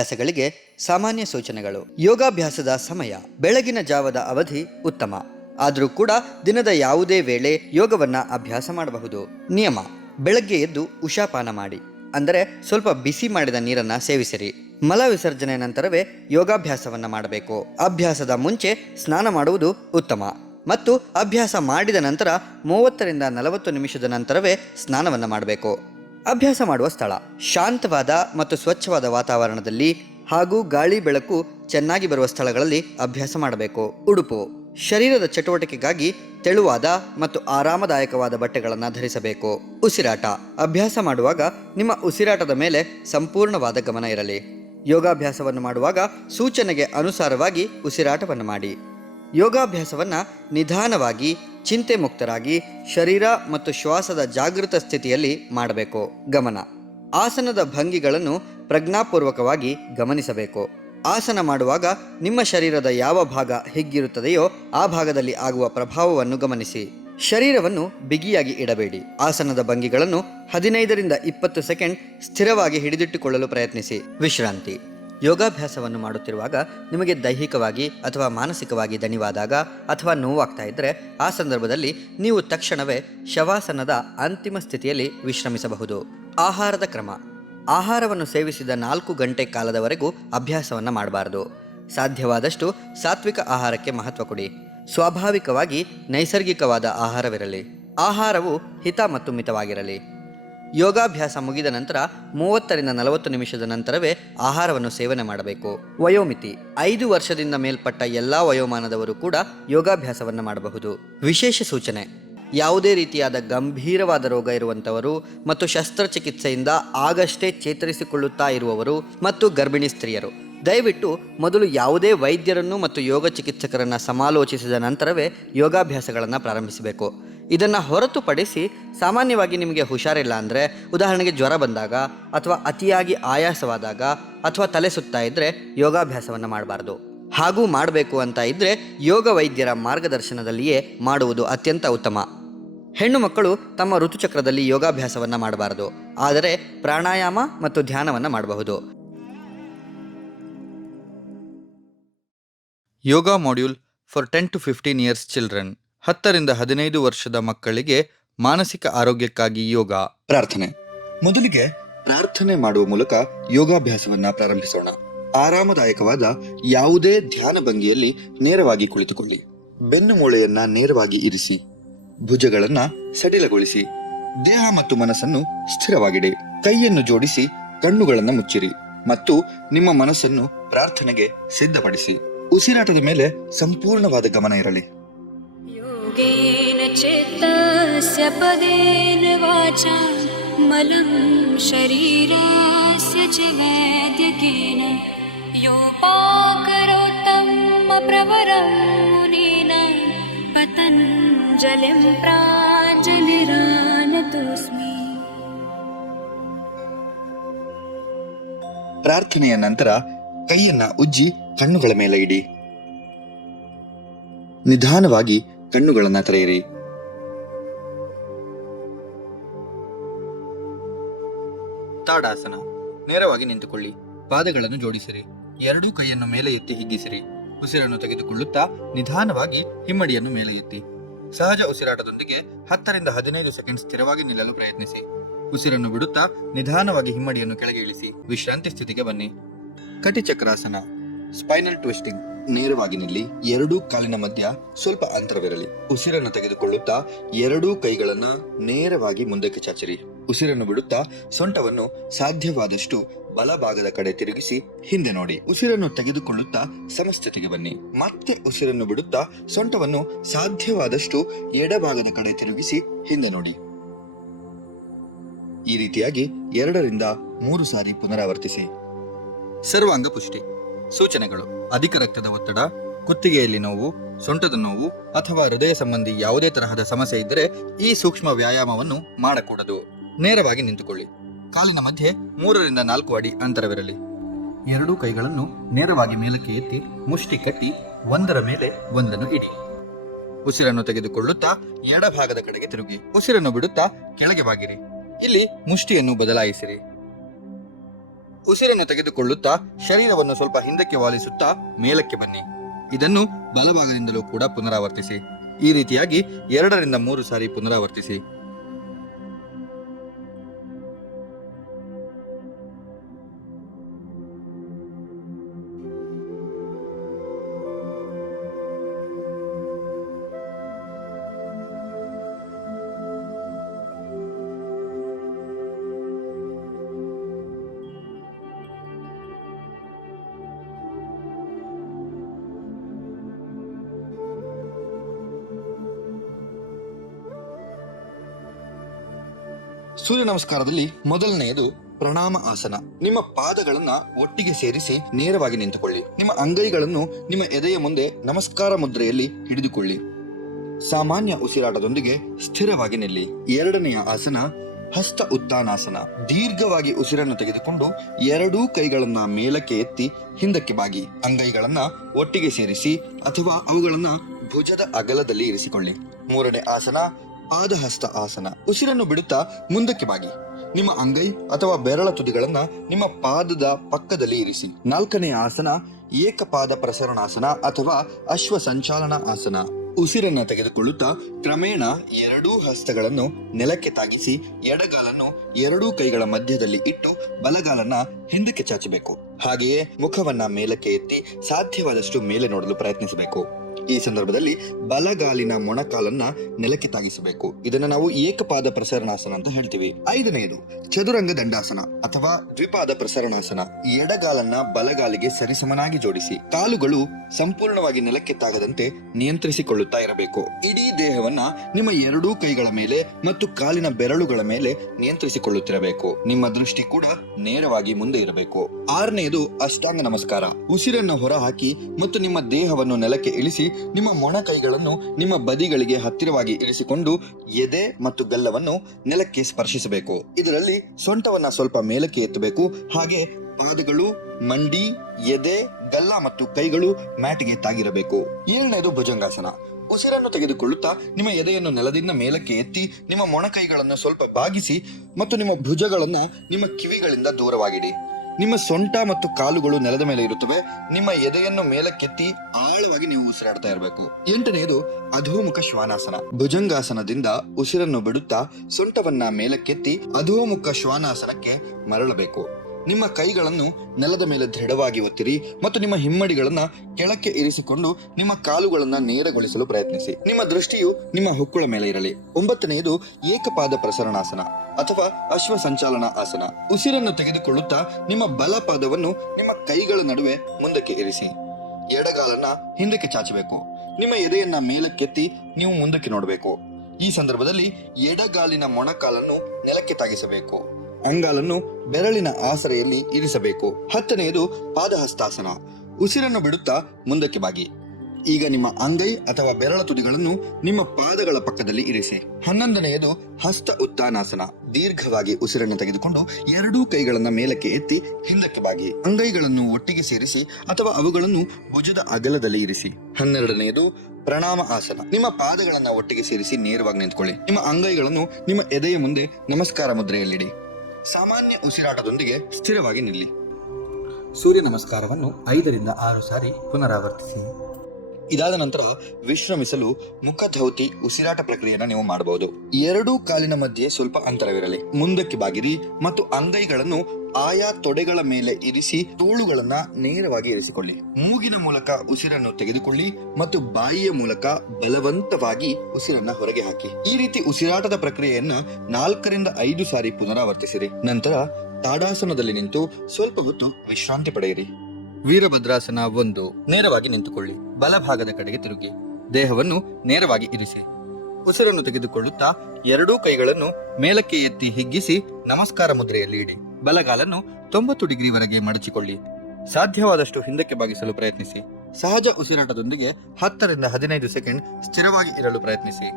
ಯೋಗಾಭ್ಯಾಸಗಳಿಗೆ ಸಾಮಾನ್ಯ ಸೂಚನೆಗಳು. ಯೋಗಾಭ್ಯಾಸದ ಸಮಯ ಬೆಳಗಿನ ಜಾವದ ಅವಧಿ ಉತ್ತಮ. ಆದರೂ ಕೂಡ ದಿನದ ಯಾವುದೇ ವೇಳೆ ಯೋಗವನ್ನ ಅಭ್ಯಾಸ ಮಾಡಬಹುದು. ನಿಯಮ, ಬೆಳಗ್ಗೆ ಎದ್ದು ಉಷಾಪಾನ ಮಾಡಿ. ಅಂದರೆ ಸ್ವಲ್ಪ ಬಿಸಿ ಮಾಡಿದ ನೀರನ್ನ ಸೇವಿಸಿರಿ. ಮಲ ವಿಸರ್ಜನೆ ನಂತರವೇ ಯೋಗಾಭ್ಯಾಸವನ್ನ ಮಾಡಬೇಕು. ಅಭ್ಯಾಸದ ಮುಂಚೆ ಸ್ನಾನ ಮಾಡುವುದು ಉತ್ತಮ. ಮತ್ತು ಅಭ್ಯಾಸ ಮಾಡಿದ ನಂತರ ಮೂವತ್ತರಿಂದ ನಲವತ್ತು ನಿಮಿಷದ ನಂತರವೇ ಸ್ನಾನವನ್ನು ಮಾಡಬೇಕು. ಅಭ್ಯಾಸ ಮಾಡುವ ಸ್ಥಳ. ಶಾಂತವಾದ ಮತ್ತು ಸ್ವಚ್ಛವಾದ ವಾತಾವರಣದಲ್ಲಿ ಹಾಗೂ ಗಾಳಿ ಬೆಳಕು ಚೆನ್ನಾಗಿ ಬರುವ ಸ್ಥಳಗಳಲ್ಲಿ ಅಭ್ಯಾಸ ಮಾಡಬೇಕು. ಉಡುಪು. ಶರೀರದ ಚಟುವಟಿಕೆಗಾಗಿ ತೆಳುವಾದ ಮತ್ತು ಆರಾಮದಾಯಕವಾದ ಬಟ್ಟೆಗಳನ್ನು ಧರಿಸಬೇಕು. ಉಸಿರಾಟ. ಅಭ್ಯಾಸ ಮಾಡುವಾಗ ನಿಮ್ಮ ಉಸಿರಾಟದ ಮೇಲೆ ಸಂಪೂರ್ಣವಾದ ಗಮನ ಇರಲಿ. ಯೋಗಾಭ್ಯಾಸವನ್ನು ಮಾಡುವಾಗ ಸೂಚನೆಗೆ ಅನುಸಾರವಾಗಿ ಉಸಿರಾಟವನ್ನು ಮಾಡಿ. ಯೋಗಾಭ್ಯಾಸವನ್ನು ನಿಧಾನವಾಗಿ ಚಿಂತೆ ಮುಕ್ತರಾಗಿ ಶರೀರ ಮತ್ತು ಶ್ವಾಸದ ಜಾಗೃತ ಸ್ಥಿತಿಯಲ್ಲಿ ಮಾಡಬೇಕು. ಗಮನ. ಆಸನದ ಭಂಗಿಗಳನ್ನು ಪ್ರಜ್ಞಾಪೂರ್ವಕವಾಗಿ ಗಮನಿಸಬೇಕು. ಆಸನ ಮಾಡುವಾಗ ನಿಮ್ಮ ಶರೀರದ ಯಾವ ಭಾಗ ಹಿಗ್ಗಿರುತ್ತದೆಯೋ ಆ ಭಾಗದಲ್ಲಿ ಆಗುವ ಪ್ರಭಾವವನ್ನು ಗಮನಿಸಿ. ಶರೀರವನ್ನು ಬಿಗಿಯಾಗಿ ಇಡಬೇಡಿ. ಆಸನದ ಭಂಗಿಗಳನ್ನು ಹದಿನೈದರಿಂದ ಇಪ್ಪತ್ತು ಸೆಕೆಂಡ್ ಸ್ಥಿರವಾಗಿ ಹಿಡಿದಿಟ್ಟುಕೊಳ್ಳಲು ಪ್ರಯತ್ನಿಸಿ. ವಿಶ್ರಾಂತಿ. ಯೋಗಾಭ್ಯಾಸವನ್ನು ಮಾಡುತ್ತಿರುವಾಗ ನಿಮಗೆ ದೈಹಿಕವಾಗಿ ಅಥವಾ ಮಾನಸಿಕವಾಗಿ ದಣಿವಾದಾಗ ಅಥವಾ ನೋವಾಗ್ತಾ ಇದ್ದರೆ ಆ ಸಂದರ್ಭದಲ್ಲಿ ನೀವು ತಕ್ಷಣವೇ ಶವಾಸನದ ಅಂತಿಮ ಸ್ಥಿತಿಯಲ್ಲಿ ವಿಶ್ರಮಿಸಬಹುದು. ಆಹಾರದ ಕ್ರಮ. ಆಹಾರವನ್ನು ಸೇವಿಸಿದ ನಾಲ್ಕು ಗಂಟೆ ಕಾಲದವರೆಗೂ ಅಭ್ಯಾಸವನ್ನು ಮಾಡಬಾರದು. ಸಾಧ್ಯವಾದಷ್ಟು ಸಾತ್ವಿಕ ಆಹಾರಕ್ಕೆ ಮಹತ್ವ ಕೊಡಿ. ಸ್ವಾಭಾವಿಕವಾಗಿ ನೈಸರ್ಗಿಕವಾದ ಆಹಾರವಿರಲಿ. ಆಹಾರವು ಹಿತ ಮತ್ತು ಮಿತವಾಗಿರಲಿ. ಯೋಗಾಭ್ಯಾಸ ಮುಗಿದ ನಂತರ ಮೂವತ್ತರಿಂದ ನಲವತ್ತು ನಿಮಿಷದ ನಂತರವೇ ಆಹಾರವನ್ನು ಸೇವನೆ ಮಾಡಬೇಕು. ವಯೋಮಿತಿ. ಐದು ವರ್ಷದಿಂದ ಮೇಲ್ಪಟ್ಟ ಎಲ್ಲ ವಯೋಮಾನದವರು ಕೂಡ ಯೋಗಾಭ್ಯಾಸವನ್ನು ಮಾಡಬಹುದು. ವಿಶೇಷ ಸೂಚನೆ. ಯಾವುದೇ ರೀತಿಯಾದ ಗಂಭೀರವಾದ ರೋಗ ಇರುವಂಥವರು ಮತ್ತು ಶಸ್ತ್ರಚಿಕಿತ್ಸೆಯಿಂದ ಆಗಷ್ಟೇ ಚೇತರಿಸಿಕೊಳ್ಳುತ್ತಾ ಇರುವವರು ಮತ್ತು ಗರ್ಭಿಣಿ ಸ್ತ್ರೀಯರು. ದಯವಿಟ್ಟು ಮೊದಲು ಯಾವುದೇ ವೈದ್ಯರನ್ನು ಮತ್ತು ಯೋಗ ಚಿಕಿತ್ಸಕರನ್ನು ಸಮಾಲೋಚಿಸಿದ ನಂತರವೇ ಯೋಗಾಭ್ಯಾಸಗಳನ್ನು ಪ್ರಾರಂಭಿಸಬೇಕು. ಇದನ್ನು ಹೊರತುಪಡಿಸಿ ಸಾಮಾನ್ಯವಾಗಿ ನಿಮಗೆ ಹುಷಾರಿಲ್ಲ ಅಂದರೆ ಉದಾಹರಣೆಗೆ ಜ್ವರ ಬಂದಾಗ ಅಥವಾ ಅತಿಯಾಗಿ ಆಯಾಸವಾದಾಗ ಅಥವಾ ತಲೆ ಸುತ್ತಾ ಇದ್ದರೆ ಯೋಗಾಭ್ಯಾಸವನ್ನು ಮಾಡಬಾರ್ದು. ಹಾಗೂ ಮಾಡಬೇಕು ಅಂತ ಇದ್ದರೆ ಯೋಗ ವೈದ್ಯರ ಮಾರ್ಗದರ್ಶನದಲ್ಲಿಯೇ ಮಾಡುವುದು ಅತ್ಯಂತ ಉತ್ತಮ. ಹೆಣ್ಣು ಮಕ್ಕಳು ತಮ್ಮ ಋತುಚಕ್ರದಲ್ಲಿ ಯೋಗಾಭ್ಯಾಸವನ್ನು ಮಾಡಬಾರದು. ಆದರೆ ಪ್ರಾಣಾಯಾಮ ಮತ್ತು ಧ್ಯಾನವನ್ನು ಮಾಡಬಹುದು. Yoga module for ten to fifteen years children. ಹತ್ತರಿಂದ ಹದಿನೈದು ವರ್ಷದ ಮಕ್ಕಳಿಗೆ ಮಾನಸಿಕ ಆರೋಗ್ಯಕ್ಕಾಗಿ ಯೋಗ ಪ್ರಾರ್ಥನೆ. ಮೊದಲಿಗೆ ಪ್ರಾರ್ಥನೆ ಮಾಡುವ ಮೂಲಕ ಯೋಗಾಭ್ಯಾಸವನ್ನ ಪ್ರಾರಂಭಿಸೋಣ. ಆರಾಮದಾಯಕವಾದ ಯಾವುದೇ ಧ್ಯಾನ ಭಂಗಿಯಲ್ಲಿ ನೇರವಾಗಿ ಕುಳಿತುಕೊಳ್ಳಿ. ಬೆನ್ನು ಮೂಳೆಯನ್ನ ನೇರವಾಗಿ ಇರಿಸಿ. ಭುಜಗಳನ್ನ ಸಡಿಲಗೊಳಿಸಿ. ದೇಹ ಮತ್ತು ಮನಸ್ಸನ್ನು ಸ್ಥಿರವಾಗಿಡಿ. ಕೈಯನ್ನು ಜೋಡಿಸಿ, ಕಣ್ಣುಗಳನ್ನು ಮುಚ್ಚಿರಿ ಮತ್ತು ನಿಮ್ಮ ಮನಸ್ಸನ್ನು ಪ್ರಾರ್ಥನೆಗೆ ಸಿದ್ಧಪಡಿಸಿ. ಉಸಿರಾಟದ ಮೇಲೆ ಸಂಪೂರ್ಣವಾದ ಗಮನ ಇರಲಿ. योगेन चित्तस्य पदेन वाचा मलं शरीरस्य च वैद्यकेन योपाकरोत्तम प्रवरं मुनीना पतञ्जलिं प्राञ्जलिरानतोऽस्मि ಪ್ರಾರ್ಥನೆಯ ನಂತರ ಕೈಯನ್ನ ಉಜ್ಜಿ ಕಣ್ಣುಗಳ ಮೇಲೆ ಇಡಿ ನಿಧಾನವಾಗಿ ಕಣ್ಣುಗಳನ್ನ ತೆರೆಯಿರಿ. ತಾಡಾಸನ, ನೇರವಾಗಿ ನಿಂತುಕೊಳ್ಳಿ. ಪಾದಗಳನ್ನು ಜೋಡಿಸಿರಿ. ಎರಡೂ ಕೈಯನ್ನು ಮೇಲೆ ಎತ್ತಿ ಹಿಗ್ಗಿಸಿರಿ. ಉಸಿರನ್ನು ತೆಗೆದುಕೊಳ್ಳುತ್ತಾ ನಿಧಾನವಾಗಿ ಹಿಮ್ಮಡಿಯನ್ನು ಮೇಲೆ ಎತ್ತಿ. ಸಹಜ ಉಸಿರಾಟದೊಂದಿಗೆ ಹತ್ತರಿಂದ ಹದಿನೈದು ಸೆಕೆಂಡ್ ಸ್ಥಿರವಾಗಿ ನಿಲ್ಲಲು ಪ್ರಯತ್ನಿಸಿ. ಉಸಿರನ್ನು ಬಿಡುತ್ತಾ ನಿಧಾನವಾಗಿ ಹಿಮ್ಮಡಿಯನ್ನು ಕೆಳಗೆ ಇಳಿಸಿ. ವಿಶ್ರಾಂತಿ ಸ್ಥಿತಿಗೆ ಬನ್ನಿ. ಕಟಿಚಕ್ರಾಸನ, ಸ್ಪೈನಲ್ ಟ್ವಿಸ್ಟಿಂಗ್. ನೇರವಾಗಿ ನಿಲ್ಲಿ. ಎರಡೂ ಕಾಲಿನ ಮಧ್ಯ ಸ್ವಲ್ಪ ಅಂತರವಿರಲಿ. ಉಸಿರನ್ನು ತೆಗೆದುಕೊಳ್ಳುತ್ತಾ ಎರಡೂ ಕೈಗಳನ್ನ ನೇರವಾಗಿ ಮುಂದಕ್ಕೆ ಚಾಚಿರಿ. ಉಸಿರನ್ನು ಬಿಡುತ್ತಾ ಸೊಂಟವನ್ನು ಸಾಧ್ಯವಾದಷ್ಟು ಬಲಭಾಗದ ಕಡೆ ತಿರುಗಿಸಿ ಹಿಂದೆ ನೋಡಿ. ಉಸಿರನ್ನು ತೆಗೆದುಕೊಳ್ಳುತ್ತಾ ಸಮಸ್ಥಿತಿಗೆ ಬನ್ನಿ. ಮತ್ತೆ ಉಸಿರನ್ನು ಬಿಡುತ್ತಾ ಸೊಂಟವನ್ನು ಸಾಧ್ಯವಾದಷ್ಟು ಎಡಭಾಗದ ಕಡೆ ತಿರುಗಿಸಿ ಹಿಂದೆ ನೋಡಿ. ಈ ರೀತಿಯಾಗಿ ಎರಡರಿಂದ ಮೂರು ಸಾರಿ ಪುನರಾವರ್ತಿಸಿ. ಸರ್ವಾಂಗ ಪುಷ್ಟಿ ಸೂಚನೆಗಳು. ಅಧಿಕ ರಕ್ತದ ಒತ್ತಡ, ಕುತ್ತಿಗೆಯಲ್ಲಿ ನೋವು, ಸೊಂಟದ ನೋವು ಅಥವಾ ಹೃದಯ ಸಂಬಂಧಿ ಯಾವುದೇ ತರಹದ ಸಮಸ್ಯೆ ಇದ್ದರೆ ಈ ಸೂಕ್ಷ್ಮ ವ್ಯಾಯಾಮವನ್ನು ಮಾಡಕೂಡದು. ನೇರವಾಗಿ ನಿಂತುಕೊಳ್ಳಿ. ಕಾಲಿನ ಮಧ್ಯೆ ಮೂರರಿಂದ ನಾಲ್ಕು ಅಡಿ ಅಂತರವಿರಲಿ. ಎರಡೂ ಕೈಗಳನ್ನು ನೇರವಾಗಿ ಮೇಲಕ್ಕೆ ಎತ್ತಿ ಮುಷ್ಟಿ ಕಟ್ಟಿ ಒಂದರ ಮೇಲೆ ಒಂದನ್ನು ಇಡಿ. ಉಸಿರನ್ನು ತೆಗೆದುಕೊಳ್ಳುತ್ತಾ ಎಡಭಾಗದ ಕಡೆಗೆ ತಿರುಗಿ. ಉಸಿರನ್ನು ಬಿಡುತ್ತಾ ಕೆಳಗೆ ಬಾಗಿರಿ. ಇಲ್ಲಿ ಮುಷ್ಟಿಯನ್ನು ಬದಲಾಯಿಸಿರಿ. ಉಸಿರನ್ನು ತೆಗೆದುಕೊಳ್ಳುತ್ತಾ ಶರೀರವನ್ನು ಸ್ವಲ್ಪ ಹಿಂದಕ್ಕೆ ವಾಲಿಸುತ್ತಾ ಮೇಲಕ್ಕೆ ಬನ್ನಿ. ಇದನ್ನು ಬಲಭಾಗದಿಂದಲೂ ಕೂಡ ಪುನರಾವರ್ತಿಸಿ. ಈ ರೀತಿಯಾಗಿ ಎರಡರಿಂದ ಮೂರು ಸಾರಿ ಪುನರಾವರ್ತಿಸಿ. ಸೂರ್ಯ ನಮಸ್ಕಾರದಲ್ಲಿ ಮೊದಲನೆಯದು ಪ್ರಣಾಮ ಆಸನ. ನಿಮ್ಮ ಪಾದಗಳನ್ನ ಒಟ್ಟಿಗೆ ಸೇರಿಸಿ ನೇರವಾಗಿ ನಿಂತುಕೊಳ್ಳಿ. ನಿಮ್ಮ ಅಂಗೈಗಳನ್ನು ನಿಮ್ಮ ಎದೆಯ ಮುಂದೆ ನಮಸ್ಕಾರ ಮುದ್ರೆಯಲ್ಲಿ ಹಿಡಿದುಕೊಳ್ಳಿ. ಸಾಮಾನ್ಯ ಉಸಿರಾಟದೊಂದಿಗೆ ಸ್ಥಿರವಾಗಿ ನಿಲ್ಲಿ. ಎರಡನೆಯ ಆಸನ ಹಸ್ತ ಉತ್ತಾನಾಸನ ದೀರ್ಘವಾಗಿ ಉಸಿರನ್ನು ತೆಗೆದುಕೊಂಡು ಎರಡೂ ಕೈಗಳನ್ನ ಮೇಲಕ್ಕೆ ಎತ್ತಿ ಹಿಂದಕ್ಕೆ ಬಾಗಿ. ಅಂಗೈಗಳನ್ನ ಒಟ್ಟಿಗೆ ಸೇರಿಸಿ ಅಥವಾ ಅವುಗಳನ್ನ ಭುಜದ ಅಗಲದಲ್ಲಿ ಇರಿಸಿಕೊಳ್ಳಿ. ಮೂರನೇ ಆಸನ ಪಾದಹಸ್ತ ಆಸನ. ಉಸಿರನ್ನು ಬಿಡುತ್ತಾ ಮುಂದಕ್ಕೆ ಬಾಗಿ. ನಿಮ್ಮ ಅಂಗೈ ಅಥವಾ ಬೆರಳ ತುದಿಗಳನ್ನ ನಿಮ್ಮ ಪಾದದ ಪಕ್ಕದಲ್ಲಿ ಇರಿಸಿ. ನಾಲ್ಕನೇ ಆಸನ ಏಕಪಾದ ಪ್ರಸರಣಾಸನ ಅಥವಾ ಅಶ್ವ ಸಂಚಾಲನ ಆಸನ. ಉಸಿರನ್ನ ತೆಗೆದುಕೊಳ್ಳುತ್ತಾ ಕ್ರಮೇಣ ಎರಡೂ ಹಸ್ತಗಳನ್ನು ನೆಲಕ್ಕೆ ತಾಗಿಸಿ ಎಡಗಾಲನ್ನು ಎರಡೂ ಕೈಗಳ ಮಧ್ಯದಲ್ಲಿ ಇಟ್ಟು ಬಲಗಾಲನ್ನ ಹಿಂದಕ್ಕೆ ಚಾಚಬೇಕು. ಹಾಗೆಯೇ ಮುಖವನ್ನ ಮೇಲಕ್ಕೆ ಎತ್ತಿ ಸಾಧ್ಯವಾದಷ್ಟು ಮೇಲೆ ನೋಡಲು ಪ್ರಯತ್ನಿಸಬೇಕು. ಈ ಸಂದರ್ಭದಲ್ಲಿ ಬಲಗಾಲಿನ ಮೊಣಕಾಲನ್ನ ನೆಲಕ್ಕೆ ತಾಗಿಸಬೇಕು. ಇದನ್ನ ನಾವು ಏಕಪಾದ ಪ್ರಸರಣಾಸನ ಅಂತ ಹೇಳ್ತೀವಿ. ಐದನೆಯದು ಚದುರಂಗ ದಂಡಾಸನ ಅಥವಾ ದ್ವಿಪಾದ ಪ್ರಸರಣಾಸನ. ಎಡಗಾಲನ್ನ ಬಲಗಾಲಿಗೆ ಸರಿಸಮನಾಗಿ ಜೋಡಿಸಿ. ಕಾಲುಗಳು ಸಂಪೂರ್ಣವಾಗಿ ನೆಲಕ್ಕೆ ತಾಗದಂತೆ ನಿಯಂತ್ರಿಸಿಕೊಳ್ಳುತ್ತಾ ಇರಬೇಕು. ಇಡೀ ದೇಹವನ್ನ ನಿಮ್ಮ ಎರಡೂ ಕೈಗಳ ಮೇಲೆ ಮತ್ತು ಕಾಲಿನ ಬೆರಳುಗಳ ಮೇಲೆ ನಿಯಂತ್ರಿಸಿಕೊಳ್ಳುತ್ತಿರಬೇಕು. ನಿಮ್ಮ ದೃಷ್ಟಿ ಕೂಡ ನೇರವಾಗಿ ಮುಂದೆ ಇರಬೇಕು. ಆರನೆಯದು ಅಷ್ಟಾಂಗ ನಮಸ್ಕಾರ. ಉಸಿರನ್ನು ಹೊರಹಾಕಿ ಮತ್ತು ನಿಮ್ಮ ದೇಹವನ್ನು ನೆಲಕ್ಕೆ ಇಳಿಸಿ ನಿಮ್ಮ ಮೊಣಕೈಗಳನ್ನು ನಿಮ್ಮ ಬದಿಗಳಿಗೆ ಹತ್ತಿರವಾಗಿ ಇರಿಸಿಕೊಂಡು ಎದೆ ಮತ್ತು ಗಲ್ಲವನ್ನು ನೆಲಕ್ಕೆ ಸ್ಪರ್ಶಿಸಬೇಕು. ಇದರಲ್ಲಿ ಸೊಂಟವನ್ನ ಸ್ವಲ್ಪ ಮೇಲಕ್ಕೆ ಎತ್ತಬೇಕು. ಹಾಗೆ ಪಾದಗಳು, ಮಂಡಿ, ಎದೆ, ಗಲ್ಲ ಮತ್ತು ಕೈಗಳು ಮ್ಯಾಟ್ಗೆ ತಾಗಿರಬೇಕು. ಏಳನೇದು ಭುಜಂಗಾಸನ. ಉಸಿರನ್ನು ತೆಗೆದುಕೊಳ್ಳುತ್ತಾ ನಿಮ್ಮ ಎದೆಯನ್ನು ನೆಲದಿಂದ ಮೇಲಕ್ಕೆ ಎತ್ತಿ ನಿಮ್ಮ ಮೊಣಕೈಗಳನ್ನು ಸ್ವಲ್ಪ ಬಾಗಿಸಿ ಮತ್ತು ನಿಮ್ಮ ಭುಜಗಳನ್ನ ನಿಮ್ಮ ಕಿವಿಗಳಿಂದ ದೂರವಾಗಿಡಿ. ನಿಮ್ಮ ಸೊಂಟ ಮತ್ತು ಕಾಲುಗಳು ನೆಲದ ಮೇಲೆ ಇರುತ್ತವೆ. ನಿಮ್ಮ ಎದೆಯನ್ನು ಮೇಲಕ್ಕೆತ್ತಿ ಆಳವಾಗಿ ನೀವು ಉಸಿರಾಡ್ತಾ ಇರಬೇಕು. ಎಂಟನೆಯದು, ಅಧೋಮುಖ ಶ್ವಾನಾಸನ. ಭುಜಂಗಾಸನದಿಂದ ಉಸಿರನ್ನು ಬಿಡುತ್ತಾ ಸೊಂಟವನ್ನ ಮೇಲಕ್ಕೆತ್ತಿ ಅಧೋಮುಖ ಶ್ವಾನಾಸನಕ್ಕೆ ಮರಳಬೇಕು. ನಿಮ್ಮ ಕೈಗಳನ್ನು ನೆಲದ ಮೇಲೆ ದೃಢವಾಗಿ ಒತ್ತಿರಿ ಮತ್ತು ನಿಮ್ಮ ಹಿಮ್ಮಡಿಗಳನ್ನು ಕೆಳಕ್ಕೆ ಇರಿಸಿಕೊಂಡು ನಿಮ್ಮ ಕಾಲುಗಳನ್ನು ನೇರಗೊಳಿಸಲು ಪ್ರಯತ್ನಿಸಿ. ನಿಮ್ಮ ದೃಷ್ಟಿಯು ನಿಮ್ಮ ಹುಕ್ಕುಳ ಮೇಲೆ ಇರಲಿ. ಒಂಬತ್ತನೆಯದು ಏಕಪಾದ ಪ್ರಸರಣಾಸನ ಅಥವಾ ಅಶ್ವ ಸಂಚಾಲನ ಆಸನ. ಉಸಿರನ್ನು ತೆಗೆದುಕೊಳ್ಳುತ್ತಾ ನಿಮ್ಮ ಬಲ ಪಾದವನ್ನು ನಿಮ್ಮ ಕೈಗಳ ನಡುವೆ ಮುಂದಕ್ಕೆ ಇರಿಸಿ. ಎಡಗಾಲನ್ನ ಹಿಂದಕ್ಕೆ ಚಾಚಬೇಕು. ನಿಮ್ಮ ಎದೆಯನ್ನ ಮೇಲಕ್ಕೆತ್ತಿ ನೀವು ಮುಂದಕ್ಕೆ ನೋಡಬೇಕು. ಈ ಸಂದರ್ಭದಲ್ಲಿ ಎಡಗಾಲಿನ ಮೊಣಕಾಲನ್ನು ನೆಲಕ್ಕೆ ತಾಗಿಸಬೇಕು. ಅಂಗಾಲನ್ನು ಬೆರಳಿನ ಆಸರೆಯಲ್ಲಿ ಇರಿಸಬೇಕು. ಹತ್ತನೆಯದು ಪಾದಹಸ್ತಾಸನ. ಉಸಿರನ್ನು ಬಿಡುತ್ತಾ ಮುಂದಕ್ಕೆ ಬಾಗಿ. ಈಗ ನಿಮ್ಮ ಅಂಗೈ ಅಥವಾ ಬೆರಳ ತುದಿಗಳನ್ನು ನಿಮ್ಮ ಪಾದಗಳ ಪಕ್ಕದಲ್ಲಿ ಇರಿಸಿ. ಹನ್ನೊಂದನೆಯದು ಹಸ್ತ ಉತ್ತಾನಾಸನ ದೀರ್ಘವಾಗಿ ಉಸಿರನ್ನು ತೆಗೆದುಕೊಂಡು ಎರಡೂ ಕೈಗಳನ್ನು ಮೇಲಕ್ಕೆ ಎತ್ತಿ ಹಿಂದಕ್ಕೆ ಬಾಗಿ. ಅಂಗೈಗಳನ್ನು ಒಟ್ಟಿಗೆ ಸೇರಿಸಿ ಅಥವಾ ಅವುಗಳನ್ನು ಭುಜದ ಅಗಲದಲ್ಲಿ ಇರಿಸಿ. ಹನ್ನೆರಡನೆಯದು ಪ್ರಣಾಮ ಆಸನ. ನಿಮ್ಮ ಪಾದಗಳನ್ನು ಒಟ್ಟಿಗೆ ಸೇರಿಸಿ ನೇರವಾಗಿ ನಿಂತ್ಕೊಳ್ಳಿ. ನಿಮ್ಮ ಅಂಗೈಗಳನ್ನು ನಿಮ್ಮ ಎದೆಯ ಮುಂದೆ ನಮಸ್ಕಾರ ಮುದ್ರೆಯಲ್ಲಿಡಿ. ಸಾಮಾನ್ಯ ಉಸಿರಾಟದೊಂದಿಗೆ ಸ್ಥಿರವಾಗಿ ನಿಲ್ಲಿ. ಸೂರ್ಯ ನಮಸ್ಕಾರವನ್ನು ಐದರಿಂದ ಆರು ಸಾರಿ ಪುನರಾವರ್ತಿಸಿ. ಇದಾದ ನಂತರ ವಿಶ್ರಮಿಸಲು ಮುಖ ಧೌತಿ ಉಸಿರಾಟ ಪ್ರಕ್ರಿಯೆಯನ್ನು ನೀವು ಮಾಡಬಹುದು. ಎರಡೂ ಕಾಲಿನ ಮಧ್ಯೆ ಸ್ವಲ್ಪ ಅಂತರವಿರಲಿ. ಮುಂದಕ್ಕೆ ಬಾಗಿರಿ ಮತ್ತು ಅಂಗೈಗಳನ್ನು ಆಯಾ ತೊಡೆಗಳ ಮೇಲೆ ಇರಿಸಿ ತೋಳುಗಳನ್ನ ನೇರವಾಗಿ ಇರಿಸಿಕೊಳ್ಳಿ. ಮೂಗಿನ ಮೂಲಕ ಉಸಿರನ್ನು ತೆಗೆದುಕೊಳ್ಳಿ ಮತ್ತು ಬಾಯಿಯ ಮೂಲಕ ಬಲವಂತವಾಗಿ ಉಸಿರನ್ನ ಹೊರಗೆ ಹಾಕಿ. ಈ ರೀತಿ ಉಸಿರಾಟದ ಪ್ರಕ್ರಿಯೆಯನ್ನ ನಾಲ್ಕರಿಂದ ಐದು ಸಾರಿ ಪುನರಾವರ್ತಿಸಿರಿ. ನಂತರ ತಾಡಾಸನದಲ್ಲಿ ನಿಂತು ಸ್ವಲ್ಪ ಹೊತ್ತು ವಿಶ್ರಾಂತಿ ಪಡೆಯಿರಿ. ವೀರಭದ್ರಾಸನ ಒಂದು, ನೇರವಾಗಿ ನಿಂತುಕೊಳ್ಳಿ. ಬಲಭಾಗದ ಕಡೆಗೆ ತಿರುಗಿ. ದೇಹವನ್ನು ನೇರವಾಗಿ ಇರಿಸಿ. ಉಸಿರನ್ನು ತೆಗೆದುಕೊಳ್ಳುತ್ತಾ ಎರಡೂ ಕೈಗಳನ್ನು ಮೇಲಕ್ಕೆ ಎತ್ತಿ ಹಿಗ್ಗಿಸಿ ನಮಸ್ಕಾರ ಮುದ್ರೆಯಲ್ಲಿ ಇಡಿ. ಬಲಗಾಲನ್ನು ತೊಂಬತ್ತು ಡಿಗ್ರಿವರೆಗೆ ಮಡಚಿಕೊಳ್ಳಿ. ಸಾಧ್ಯವಾದಷ್ಟು ಹಿಂದಕ್ಕೆ ಬಾಗಿಸಲು ಪ್ರಯತ್ನಿಸಿ. ಸಹಜ ಉಸಿರಾಟದೊಂದಿಗೆ ಹತ್ತರಿಂದ ಹದಿನೈದು ಸೆಕೆಂಡ್ ಸ್ಥಿರವಾಗಿ ಇರಲು ಪ್ರಯತ್ನಿಸಿ.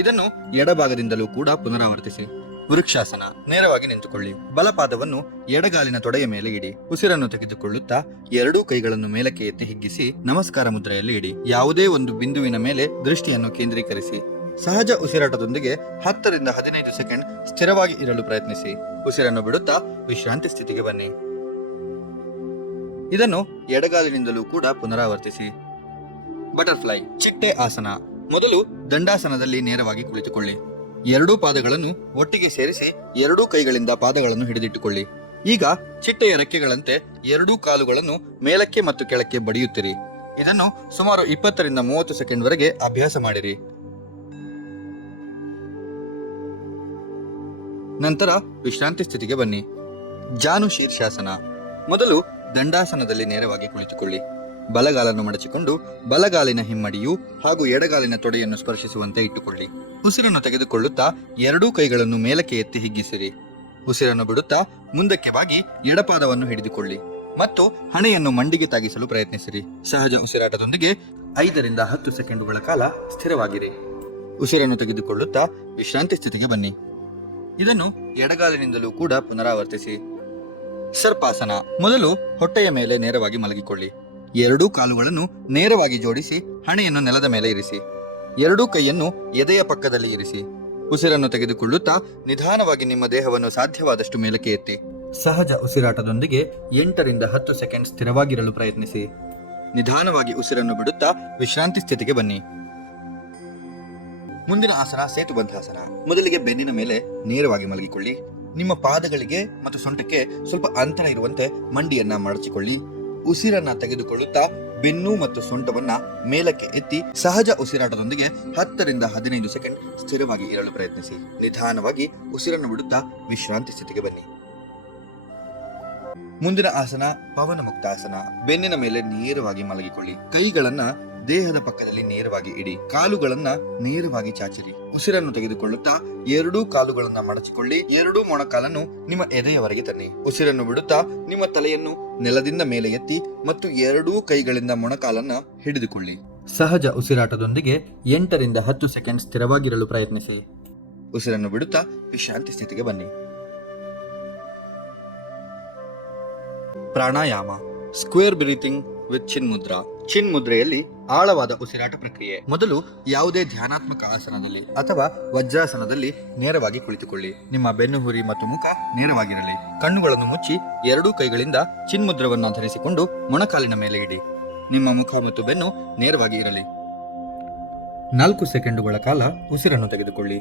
ಇದನ್ನು ಎಡಭಾಗದಿಂದಲೂ ಕೂಡ ಪುನರಾವರ್ತಿಸಿ. ವೃಕ್ಷಾಸನ ನೇರವಾಗಿ ನಿಂತುಕೊಳ್ಳಿ. ಬಲಪಾದವನ್ನು ಎಡಗಾಲಿನ ತೊಡೆಯ ಮೇಲೆ ಇಡಿ. ಉಸಿರನ್ನು ತೆಗೆದುಕೊಳ್ಳುತ್ತಾ ಎರಡೂ ಕೈಗಳನ್ನು ಮೇಲಕ್ಕೆ ಎತ್ತಿ ಹಿಗ್ಗಿಸಿ ನಮಸ್ಕಾರ ಮುದ್ರೆಯಲ್ಲಿ ಇಡಿ. ಯಾವುದೇ ಒಂದು ಬಿಂದುವಿನ ಮೇಲೆ ದೃಷ್ಟಿಯನ್ನು ಕೇಂದ್ರೀಕರಿಸಿ. ಸಹಜ ಉಸಿರಾಟದೊಂದಿಗೆ ಹತ್ತರಿಂದ ಹದಿನೈದು ಸೆಕೆಂಡ್ ಸ್ಥಿರವಾಗಿ ಇರಲು ಪ್ರಯತ್ನಿಸಿ. ಉಸಿರನ್ನು ಬಿಡುತ್ತಾ ವಿಶ್ರಾಂತಿ ಸ್ಥಿತಿಗೆ ಬನ್ನಿ. ಇದನ್ನು ಎಡಗಾಲಿನಿಂದಲೂ ಕೂಡ ಪುನರಾವರ್ತಿಸಿ. ಬಟರ್ಫ್ಲೈ, ಚಿಟ್ಟೆ ಆಸನ. ಮೊದಲು ದಂಡಾಸನದಲ್ಲಿ ನೇರವಾಗಿ ಕುಳಿತುಕೊಳ್ಳಿ. ಎರಡೂ ಪಾದಗಳನ್ನು ಒಟ್ಟಿಗೆ ಸೇರಿಸಿ ಎರಡೂ ಕೈಗಳಿಂದ ಪಾದಗಳನ್ನು ಹಿಡಿದಿಟ್ಟುಕೊಳ್ಳಿ. ಈಗ ಚಿಟ್ಟೆಯ ರೆಕ್ಕೆಗಳಂತೆ ಎರಡೂ ಕಾಲುಗಳನ್ನು ಮೇಲಕ್ಕೆ ಮತ್ತು ಕೆಳಕ್ಕೆ ಬಡಿಯುತ್ತಿರಿ. ಇದನ್ನು ಸುಮಾರು ಇಪ್ಪತ್ತರಿಂದ ಮೂವತ್ತು ಸೆಕೆಂಡ್ ವರೆಗೆ ಅಭ್ಯಾಸ ಮಾಡಿರಿ. ನಂತರ ವಿಶ್ರಾಂತಿ ಸ್ಥಿತಿಗೆ ಬನ್ನಿ. ಜಾನು ಶೀರ್ಷಾಸನ ಮೊದಲು ದಂಡಾಸನದಲ್ಲಿ ನೇರವಾಗಿ ಕುಳಿತುಕೊಳ್ಳಿ. ಬಲಗಾಲನ್ನು ಮಡಚಿಕೊಂಡು ಬಲಗಾಲಿನ ಹಿಮ್ಮಡಿಯು ಹಾಗೂ ಎಡಗಾಲಿನ ತೊಡೆಯನ್ನು ಸ್ಪರ್ಶಿಸುವಂತೆ ಇಟ್ಟುಕೊಳ್ಳಿ. ಉಸಿರನ್ನು ತೆಗೆದುಕೊಳ್ಳುತ್ತಾ ಎರಡೂ ಕೈಗಳನ್ನು ಮೇಲಕ್ಕೆ ಎತ್ತಿ ಹಿಗ್ಗಿಸಿರಿ. ಉಸಿರನ್ನು ಬಿಡುತ್ತಾ ಮುಂದಕ್ಕೆ ಬಾಗಿ ಎಡಪಾದವನ್ನು ಹಿಡಿದುಕೊಳ್ಳಿ ಮತ್ತು ಹಣೆಯನ್ನು ಮಂಡಿಗೆ ತಾಗಿಸಲು ಪ್ರಯತ್ನಿಸಿರಿ. ಸಹಜ ಉಸಿರಾಟದೊಂದಿಗೆ ಐದರಿಂದ ಹತ್ತು ಸೆಕೆಂಡುಗಳ ಕಾಲ ಸ್ಥಿರವಾಗಿರಿ. ಉಸಿರನ್ನು ತೆಗೆದುಕೊಳ್ಳುತ್ತಾ ವಿಶ್ರಾಂತಿ ಸ್ಥಿತಿಗೆ ಬನ್ನಿ. ಇದನ್ನು ಎಡಗಾಲಿನಿಂದಲೂ ಕೂಡ ಪುನರಾವರ್ತಿಸಿ. ಸರ್ಪಾಸನ, ಮೊದಲು ಹೊಟ್ಟೆಯ ಮೇಲೆ ನೇರವಾಗಿ ಮಲಗಿಕೊಳ್ಳಿ. ಎರಡೂ ಕಾಲುಗಳನ್ನು ನೇರವಾಗಿ ಜೋಡಿಸಿ, ಹಣೆಯನ್ನು ನೆಲದ ಮೇಲೆ ಇರಿಸಿ. ಎರಡೂ ಕೈಯನ್ನು ಎದೆಯ ಪಕ್ಕದಲ್ಲಿ ಇರಿಸಿ. ಉಸಿರನ್ನು ತೆಗೆದುಕೊಳ್ಳುತ್ತಾ ನಿಧಾನವಾಗಿ ನಿಮ್ಮ ದೇಹವನ್ನು ಸಾಧ್ಯವಾದಷ್ಟು ಮೇಲಕ್ಕೆ ಎತ್ತಿ. ಸಹಜ ಉಸಿರಾಟದೊಂದಿಗೆ ಎಂಟರಿಂದ ಹತ್ತು ಸೆಕೆಂಡ್ ಸ್ಥಿರವಾಗಿರಲು ಪ್ರಯತ್ನಿಸಿ. ನಿಧಾನವಾಗಿ ಉಸಿರನ್ನು ಬಿಡುತ್ತಾ ವಿಶ್ರಾಂತಿ ಸ್ಥಿತಿಗೆ ಬನ್ನಿ. ಮುಂದಿನ ಆಸನ ಸೇತುಬಂಧಾಸನ ಮೊದಲಿಗೆ ಬೆನ್ನಿನ ಮೇಲೆ ನೇರವಾಗಿ ಮಲಗಿಕೊಳ್ಳಿ. ನಿಮ್ಮ ಪಾದಗಳಿಗೆ ಮತ್ತು ಸೊಂಟಕ್ಕೆ ಸ್ವಲ್ಪ ಅಂತರ ಇರುವಂತೆ ಮಂಡಿಯನ್ನ ಮಡಚಿಕೊಳ್ಳಿ. ಉಸಿರನ್ನ ತೆಗೆದುಕೊಳ್ಳುತ್ತಾ ಬೆನ್ನು ಮತ್ತು ಸೊಂಟವನ್ನ ಮೇಲಕ್ಕೆ ಎತ್ತಿ ಸಹಜ ಉಸಿರಾಟದೊಂದಿಗೆ ಹತ್ತರಿಂದ ಹದಿನೈದು ಸೆಕೆಂಡ್ ಸ್ಥಿರವಾಗಿ ಇರಲು ಪ್ರಯತ್ನಿಸಿ. ನಿಧಾನವಾಗಿ ಉಸಿರನ್ನು ಬಿಡುತ್ತಾ ವಿಶ್ರಾಂತಿ ಸ್ಥಿತಿಗೆ ಬನ್ನಿ. ಮುಂದಿನ ಆಸನ ಪವನ ಮುಕ್ತಾಸನ ಬೆನ್ನಿನ ಮೇಲೆ ನೇರವಾಗಿ ಮಲಗಿಕೊಳ್ಳಿ. ಕೈಗಳನ್ನ ದೇಹದ ಪಕ್ಕದಲ್ಲಿ ನೇರವಾಗಿ ಇಡಿ, ಕಾಲುಗಳನ್ನ ನೇರವಾಗಿ ಚಾಚಿರಿ. ಉಸಿರನ್ನು ತೆಗೆದುಕೊಳ್ಳುತ್ತಾ ಎರಡೂ ಕಾಲುಗಳನ್ನ ಮಡಚಿಕೊಳ್ಳಿ, ಎರಡೂ ಮೊಣಕಾಲನ್ನು ನಿಮ್ಮ ಎದೆಯವರೆಗೆ ತನ್ನಿ. ಉಸಿರನ್ನು ಬಿಡುತ್ತಾ ನಿಮ್ಮ ತಲೆಯನ್ನು ನೆಲದಿಂದ ಮೇಲೆ ಎತ್ತಿ ಮತ್ತು ಎರಡೂ ಕೈಗಳಿಂದ ಮೊಣಕಾಲನ್ನ ಹಿಡಿದುಕೊಳ್ಳಿ. ಸಹಜ ಉಸಿರಾಟದೊಂದಿಗೆ ಎಂಟರಿಂದ ಹತ್ತು ಸೆಕೆಂಡ್ ಸ್ಥಿರವಾಗಿರಲು ಪ್ರಯತ್ನಿಸಿ. ಉಸಿರನ್ನು ಬಿಡುತ್ತಾ ವಿಶ್ರಾಂತಿ ಸ್ಥಿತಿಗೆ ಬನ್ನಿ. Pranayama. Square breathing with chin mudra chin ಮುದ್ರೆಯಲ್ಲಿ ಆಳವಾದ ಉಸಿರಾಟ ಪ್ರಕ್ರಿಯೆ. ಮೊದಲು ಯಾವುದೇ ಧ್ಯಾನಾತ್ಮಕ ಆಸನದಲ್ಲಿ ಅಥವಾ ವಜ್ರಾಸನದಲ್ಲಿ ನೇರವಾಗಿ ಕುಳಿತುಕೊಳ್ಳಿ. ನಿಮ್ಮ ಬೆನ್ನುಹುರಿ ಮತ್ತು ಮುಖ ನೇರವಾಗಿರಲಿ. ಕಣ್ಣುಗಳನ್ನು ಮುಚ್ಚಿ ಎರಡೂ ಕೈಗಳಿಂದ ಚಿನ್ಮುದ್ರವನ್ನು ಧರಿಸಿಕೊಂಡು ಮೊಣಕಾಲಿನ ಮೇಲೆ ಇಡಿ. ನಿಮ್ಮ ಮುಖ ಮತ್ತು ಬೆನ್ನು ನೇರವಾಗಿ ಇರಲಿ. ನಾಲ್ಕು ಸೆಕೆಂಡುಗಳ ಕಾಲ ಉಸಿರನ್ನು ತೆಗೆದುಕೊಳ್ಳಿ.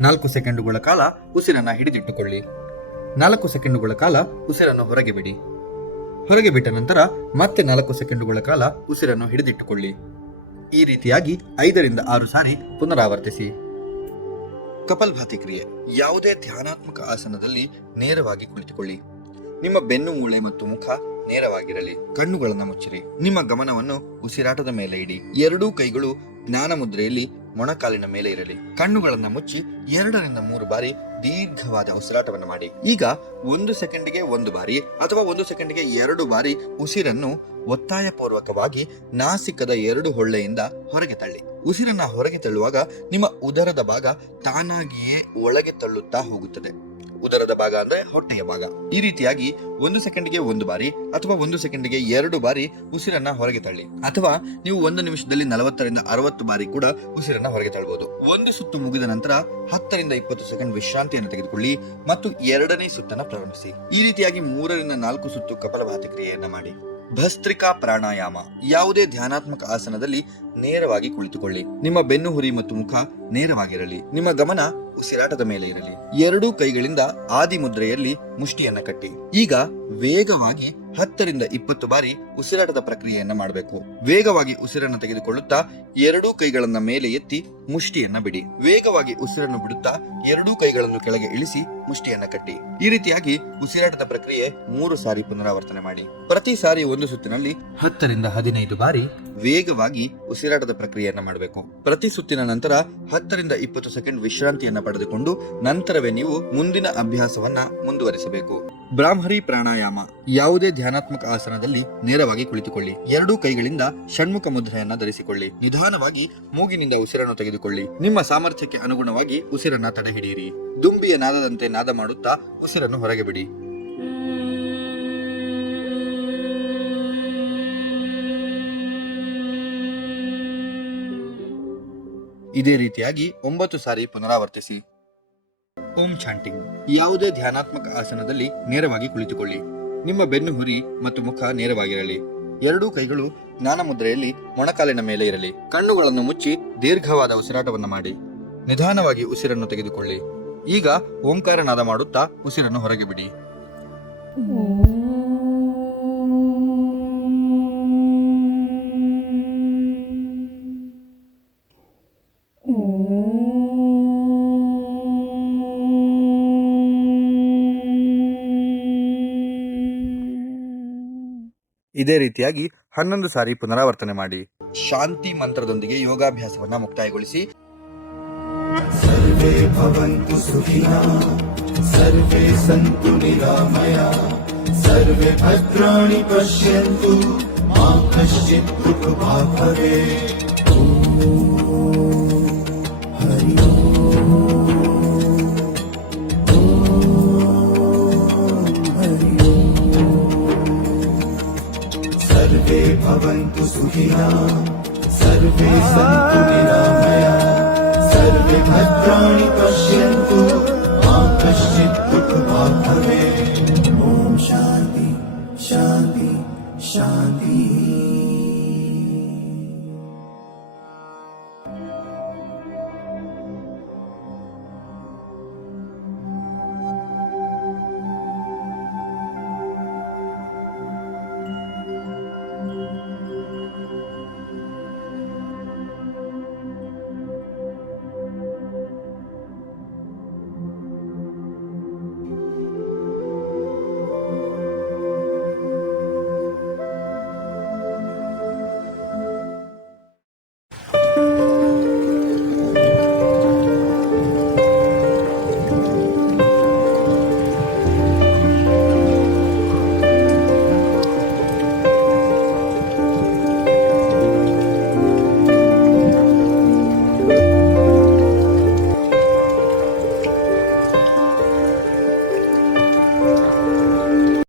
ನಾಲ್ಕು ಸೆಕೆಂಡುಗಳ ಕಾಲ ಉಸಿರನ್ನು ಹಿಡಿದಿಟ್ಟುಕೊಳ್ಳಿ. ನಾಲ್ಕು ಸೆಕೆಂಡುಗಳ ಕಾಲ ಉಸಿರನ್ನು ಹೊರಗೆ ಬಿಡಿ. ಹೊರಗೆ ಬಿಟ್ಟ ನಂತರ ಮತ್ತೆ ನಾಲ್ಕು ಸೆಕೆಂಡುಗಳ ಕಾಲ ಉಸಿರನ್ನು ಹಿಡಿದಿಟ್ಟುಕೊಳ್ಳಿ. ಈ ರೀತಿಯಾಗಿ ಐದರಿಂದ ಆರು ಸಾರಿ ಪುನರಾವರ್ತಿಸಿ. ಕಪಲ್ಭಾತಿ ಕ್ರಿಯೆ. ಯಾವುದೇ ಧ್ಯಾನಾತ್ಮಕ ಆಸನದಲ್ಲಿ ನೇರವಾಗಿ ಕುಳಿತುಕೊಳ್ಳಿ. ನಿಮ್ಮ ಬೆನ್ನು ಮೂಳೆ ಮತ್ತು ಮುಖ ನೇರವಾಗಿರಲಿ. ಕಣ್ಣುಗಳನ್ನು ಮುಚ್ಚಿರಿ. ನಿಮ್ಮ ಗಮನವನ್ನು ಉಸಿರಾಟದ ಮೇಲೆ ಇಡಿ. ಎರಡೂ ಕೈಗಳು ಜ್ಞಾನ ಮುದ್ರೆಯಲ್ಲಿ ಮೊಣಕಾಲಿನ ಮೇಲೆ ಇರಲಿ. ಕಣ್ಣುಗಳನ್ನು ಮುಚ್ಚಿ ಎರಡರಿಂದ ಮೂರು ಬಾರಿ ದೀರ್ಘವಾದ ಉಸಿರಾಟವನ್ನು ಮಾಡಿ. ಈಗ ಒಂದು ಸೆಕೆಂಡಿಗೆ ಒಂದು ಬಾರಿ ಅಥವಾ ಒಂದು ಸೆಕೆಂಡಿಗೆ ಎರಡು ಬಾರಿ ಉಸಿರನ್ನು ಒತ್ತಾಯಪೂರ್ವಕವಾಗಿ ನಾಸಿಕದ ಎರಡು ಹೊಳ್ಳೆಯಿಂದ ಹೊರಗೆ ತಳ್ಳಿ. ಉಸಿರನ್ನ ಹೊರಗೆ ತಳ್ಳುವಾಗ ನಿಮ್ಮ ಉದರದ ಭಾಗ ತಾನಾಗಿಯೇ ಒಳಗೆ ತಳ್ಳುತ್ತಾ ಹೋಗುತ್ತದೆ. ಉದರದ ಭಾಗ ಅಂದ್ರೆ ಹೊಟ್ಟೆಯ ಭಾಗ. ಈ ರೀತಿಯಾಗಿ ಒಂದು ಸೆಕೆಂಡ್ಗೆ ಒಂದು ಬಾರಿ ಅಥವಾ ಒಂದು ಸೆಕೆಂಡ್ಗೆ ಎರಡು ಬಾರಿ ಉಸಿರನ್ನ ಹೊರಗೆ ತಳ್ಳಿ. ಅಥವಾ ನೀವು ಒಂದು ನಿಮಿಷದಲ್ಲಿ ನಲವತ್ತರಿಂದ ಅರವತ್ತು ಬಾರಿ ಕೂಡ ಉಸಿರನ್ನ ಹೊರಗೆ ತಳ್ಳಬಹುದು ಒಂದು ಸುತ್ತು ಮುಗಿದ ನಂತರ ಹತ್ತರಿಂದ ಇಪ್ಪತ್ತು ಸೆಕೆಂಡ್ ವಿಶ್ರಾಂತಿಯನ್ನು ತೆಗೆದುಕೊಳ್ಳಿ ಮತ್ತು ಎರಡನೇ ಸುತ್ತನ್ನ ಪ್ರಾರಂಭಿಸಿ. ಈ ರೀತಿಯಾಗಿ ಮೂರರಿಂದ ನಾಲ್ಕು ಸುತ್ತು ಕಪಾಲಭಾತಿ ಕ್ರಿಯೆಯನ್ನ ಮಾಡಿ. ಭಸ್ತ್ರಿಕಾ ಪ್ರಾಣಾಯಾಮ. ಯಾವುದೇ ಧ್ಯಾನಾತ್ಮಕ ಆಸನದಲ್ಲಿ ನೇರವಾಗಿ ಕುಳಿತುಕೊಳ್ಳಿ. ನಿಮ್ಮ ಬೆನ್ನು ಹುರಿ ಮತ್ತು ಮುಖ ನೇರವಾಗಿರಲಿ. ನಿಮ್ಮ ಗಮನ ಉಸಿರಾಟದ ಮೇಲೆ ಇರಲಿ. ಎರಡೂ ಕೈಗಳಿಂದ ಆದಿ ಮುದ್ರೆಯಲ್ಲಿ ಮುಷ್ಟಿಯನ್ನ ಕಟ್ಟಿ. ಈಗ ವೇಗವಾಗಿ ಹತ್ತರಿಂದ ಇಪ್ಪತ್ತು ಬಾರಿ ಉಸಿರಾಟದ ಪ್ರಕ್ರಿಯೆಯನ್ನ ಮಾಡಬೇಕು. ವೇಗವಾಗಿ ಉಸಿರನ್ನು ತೆಗೆದುಕೊಳ್ಳುತ್ತಾ ಎರಡೂ ಕೈಗಳನ್ನ ಮೇಲೆ ಎತ್ತಿ ಮುಷ್ಟಿಯನ್ನ ಬಿಡಿ. ವೇಗವಾಗಿ ಉಸಿರನ್ನು ಬಿಡುತ್ತಾ ಎರಡೂ ಕೈಗಳನ್ನು ಕೆಳಗೆ ಇಳಿಸಿ ಮುಷ್ಟಿಯನ್ನ ಕಟ್ಟಿ. ಈ ರೀತಿಯಾಗಿ ಉಸಿರಾಟದ ಪ್ರಕ್ರಿಯೆ ಮೂರು ಸಾರಿ ಪುನರಾವರ್ತನೆ ಮಾಡಿ. ಪ್ರತಿ ಸಾರಿ ಒಂದು ಸುತ್ತಿನಲ್ಲಿ ಹತ್ತರಿಂದ ಹದಿನೈದು ಬಾರಿ ವೇಗವಾಗಿ ಉಸಿರಾಟದ ಪ್ರಕ್ರಿಯೆಯನ್ನ ಮಾಡಬೇಕು. ಪ್ರತಿ ಸುತ್ತಿನ ನಂತರ ಹತ್ತರಿಂದ ಇಪ್ಪತ್ತು ಸೆಕೆಂಡ್ ವಿಶ್ರಾಂತಿಯನ್ನ ಪಡೆದುಕೊಂಡು ನಂತರವೇ ನೀವು ಮುಂದಿನ ಅಭ್ಯಾಸವನ್ನ ಮುಂದುವರಿಸಬೇಕು. ಬ್ರಾಹ್ಮರಿ ಪ್ರಾಣಾಯಾಮ. ಯಾವುದೇ ಧ್ಯಾನಾತ್ಮಕ ಆಸನದಲ್ಲಿ ನೇರವಾಗಿ ಕುಳಿತುಕೊಳ್ಳಿ. ಎರಡೂ ಕೈಗಳಿಂದ ಷಣ್ಮುಖ ಮುದ್ರೆಯನ್ನ ಧರಿಸಿಕೊಳ್ಳಿ. ನಿಧಾನವಾಗಿ ಮೂಗಿನಿಂದ ಉಸಿರನ್ನು ತೆಗೆದುಕೊಳ್ಳಿ. ನಿಮ್ಮ ಸಾಮರ್ಥ್ಯಕ್ಕೆ ಅನುಗುಣವಾಗಿ ಉಸಿರನ್ನ ತಡೆಹಿಡಿಯಿರಿ. ದುಂಬಿಯ ನಾದದಂತೆ ನಾದ ಮಾಡುತ್ತಾ ಉಸಿರನ್ನು ಹೊರಗೆ ಬಿಡಿ. ಇದೇ ರೀತಿಯಾಗಿ ಒಂಬತ್ತು ಸಾರಿ ಪುನರಾವರ್ತಿಸಿ. ಓಂ ಚಾಂಟಿಂಗ್ ಯಾವುದೇ ಧ್ಯಾನಾತ್ಮಕ ಆಸನದಲ್ಲಿ ನೇರವಾಗಿ ಕುಳಿತುಕೊಳ್ಳಿ. ನಿಮ್ಮ ಬೆನ್ನು ಹುರಿ ಮತ್ತು ಮುಖ ನೇರವಾಗಿರಲಿ. ಎರಡೂ ಕೈಗಳು ಜ್ಞಾನ ಮುದ್ರೆಯಲ್ಲಿ ಮೊಣಕಾಲಿನ ಮೇಲೆ ಇರಲಿ. ಕಣ್ಣುಗಳನ್ನು ಮುಚ್ಚಿ ದೀರ್ಘವಾದ ಉಸಿರಾಟವನ್ನು ಮಾಡಿ. ನಿಧಾನವಾಗಿ ಉಸಿರನ್ನು ತೆಗೆದುಕೊಳ್ಳಿ. ಈಗ ಓಂಕಾರನಾದ ಮಾಡುತ್ತಾ ಉಸಿರನ್ನು ಹೊರಗೆ ಬಿಡಿ. ಇದೇ ರೀತಿಯಾಗಿ ಹನ್ನೊಂದು ಸಾರಿ ಪುನರಾವರ್ತನೆ ಮಾಡಿ. ಶಾಂತಿ ಮಂತ್ರದೊಂದಿಗೆ ಯೋಗಾಭ್ಯಾಸವನ್ನು ಮುಕ್ತಾಯಗೊಳಿಸಿ. सर्वे भवन्तु सुखिनः, सर्वे सन्तु निरामया, सर्वे भद्राणि पश्यन्तु, मा कश्चित् दुःखभाग् भवेत् सर्वे भवन्तु सुखिनः, सर्वे सन्तु निरामया। भद्राणि पश्यन्तु मा कश्चित् भवेत् ॐ शान्ति शान्ति शान्तिः